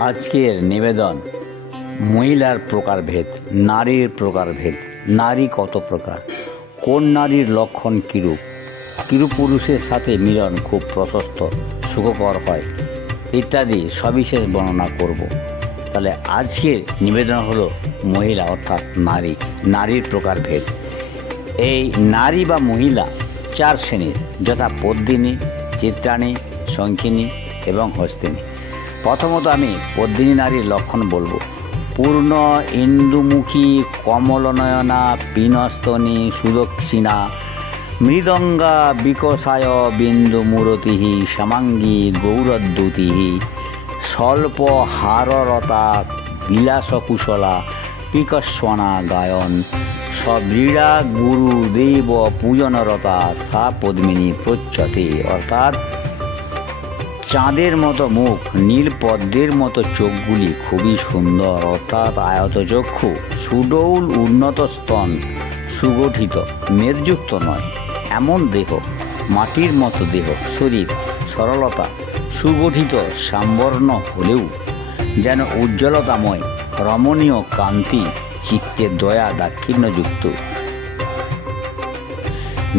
আজকের নিবেদন মহিলার প্রকারভেদ, নারীর প্রকারভেদ। নারী কত প্রকার, কোন নারীর লক্ষণ কীরূপ, কিরূপ পুরুষের সাথে মিলন খুব প্রশস্ত সুখকর হয় ইত্যাদি সবিশেষ বর্ণনা করব। তাহলে আজকের নিবেদন হলো মহিলা অর্থাৎ নারী, নারীর প্রকারভেদ। এই নারী বা মহিলা চার শ্রেণীর, যথা পদ্মিনী, চিত্রাণী, শঙ্খিনী এবং হস্তিনী। প্রথমত আমি পদ্মিনী নারীর লক্ষণ বলবো। পূর্ণ ইন্দুমুখী, কমলনয়না, পিনস্তনী, সুদক্ষিণা, মৃদঙ্গা বিকশায় বিন্দুমূরতি, শ্যামাঙ্গী গৌরদ্যুতি, স্বল্প হাররতা, বিলাসকুশলা, পিকস্বনা গায়ন, সবৃঢ়া গুরুদেব পূজনরতা, সা পদ্মিনী প্রচ্ছতে। অর্থাৎ চাঁদের মতো মুখ, নীল পদ্মের মতো চোখগুলি খুবই সুন্দর, অর্থাৎ আয়তচক্ষু, সুডৌল উন্নত স্তন, সুগঠিত, মেদযুক্ত নয় এমন দেহ, মাটির মতো দেহ, শরীর, সরলতা, সুগঠিত শ্যামবর্ণ হলেও যেন উজ্জ্বলতাময়, রমণীয় কান্তি, চিত্তে দয়া দাক্ষিণ্যযুক্ত,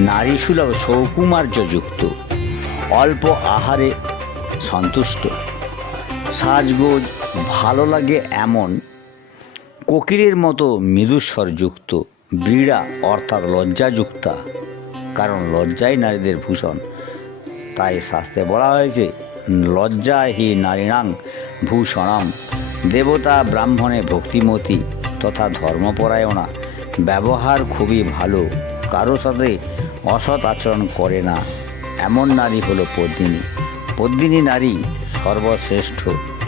নারীসুলভ সৌকুমার্যযুক্ত, অল্প আহারে সন্তুষ্ট, সাজগোজ ভালো লাগে এমন, কোকিলের মতো মৃদুস্বরযুক্ত, ব্রীড়া অর্থাৎ লজ্জাযুক্তা, কারণ লজ্জাই নারীদের ভূষণ। তাই শাস্ত্রে বলা হয়েছে লজ্জা হি নারীণাং ভূষণম। দেবতা ব্রাহ্মণে ভক্তিমতী তথা ধর্মপরায়ণা, ব্যবহার খুবই ভালো, কারো সাথে অসৎ আচরণ করে না, এমন নারী হলো পদ্মিনী। পদ্মিনী নারী সর্বশ্রেষ্ঠ।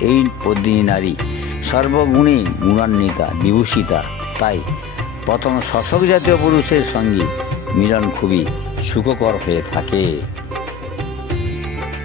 এই পদ্মিনী নারী সর্বগুণে গুণান্বিতা, বিভূষিতা। তাই প্রথম শশক জাতীয় পুরুষের সঙ্গে মিলন খুবই সুখকর হয়ে থাকে।